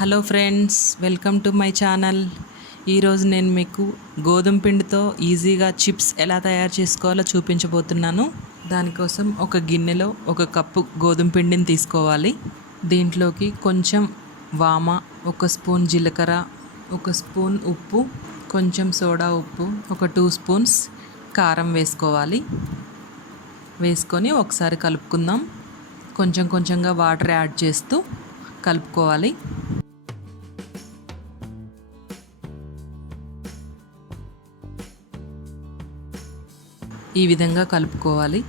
Hello friends, welcome to my channel. ఈరోజు నేను మీకు గోధుమ పిండితో ఈజీగా చిప్స్ ఎలా తయారు చేసుకోవాలో చూపించబోతున్నాను. దానికోసం ఒక గిన్నెలో 1 కప్పు గోధుమ పిండిని తీసుకోవాలి. దీంట్లోకి కొంచెం వామ, 1 స్పూన్ జీలకర్ర, 1 స్పూన్ ఉప్పు, కొంచెం సోడా ఉప్పు, ఒక 2 స్పూన్స్ కారం వేసుకోవాలి. వేసుకొని ఒకసారి కలుపుకుందాం. కొంచెం కొంచెంగా వాటర్ యాడ్ చేస్తూ కలుపుకోవాలి. ఈ విధంగా కలుపుకోవాలి.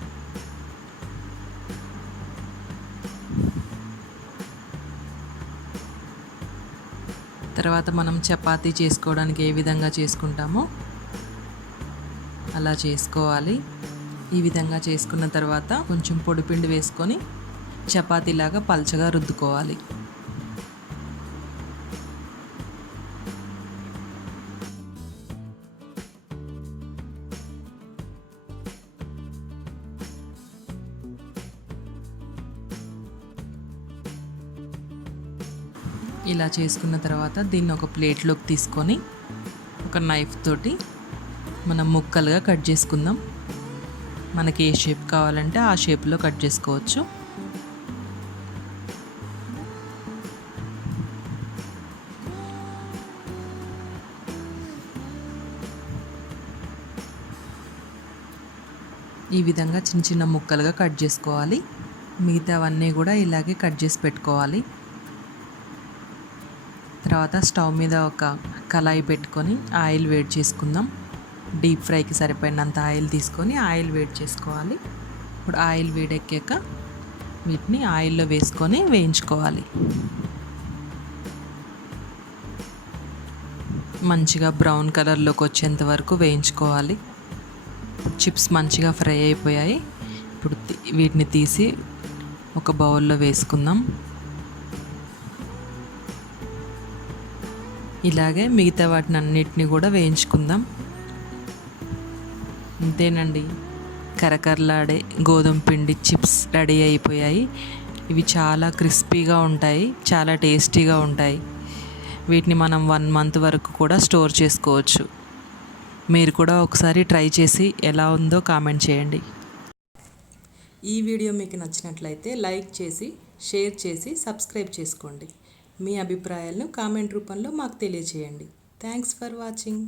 తర్వాత మనం చపాతీ చేసుకోవడానికి ఏ విధంగా చేసుకుంటామో అలా చేసుకోవాలి. ఈ విధంగా చేసుకున్న తర్వాత కొంచెం పొడిపిండి వేసుకొని చపాతీలాగా పల్చగా రుద్దుకోవాలి. ఇలా చేసుకున్న తర్వాత దీన్ని ఒక ప్లేట్లోకి తీసుకొని ఒక నైఫ్ తోటి మనం ముక్కలుగా కట్ చేసుకుందాం. మనకి ఏ షేప్ కావాలంటే ఆ షేప్లో కట్ చేసుకోవచ్చు. ఈ విధంగా చిన్న చిన్న ముక్కలుగా కట్ చేసుకోవాలి. మిగతావన్నీ కూడా ఇలాగే కట్ చేసి పెట్టుకోవాలి. తర్వాత స్టవ్ మీద ఒక కళాయి పెట్టుకొని ఆయిల్ వేడి చేసుకుందాం. డీప్ ఫ్రైకి సరిపడినంత ఆయిల్ తీసుకొని ఆయిల్ వేడి చేసుకోవాలి. ఇప్పుడు ఆయిల్ వేడెక్కాక వీటిని ఆయిల్లో వేసుకొని వేయించుకోవాలి. మంచిగా బ్రౌన్ కలర్లోకి వచ్చేంత వరకు వేయించుకోవాలి. చిప్స్ మంచిగా ఫ్రై అయిపోయాయి. ఇప్పుడు వీటిని తీసి ఒక బౌల్లో వేసుకుందాం. ఇలాగే మిగతా వాటిని అన్నిటిని కూడా వేయించుకుందాం. అంతేనండి, కరకరలాడే గోధుమ పిండి చిప్స్ రెడీ అయిపోయాయి. ఇవి చాలా క్రిస్పీగా ఉంటాయి, చాలా టేస్టీగా ఉంటాయి. వీటిని మనం 1 మంత్ వరకు కూడా స్టోర్ చేసుకోవచ్చు. మీరు కూడా ఒకసారి ట్రై చేసి ఎలా ఉందో కామెంట్ చేయండి. ఈ వీడియో మీకు నచ్చినట్లయితే లైక్ చేసి, షేర్ చేసి, సబ్స్క్రైబ్ చేసుకోండి. మీ అభిప్రాయాలను కామెంట్ రూపంలో మాకు తెలియచేయండి. Thanks for watching.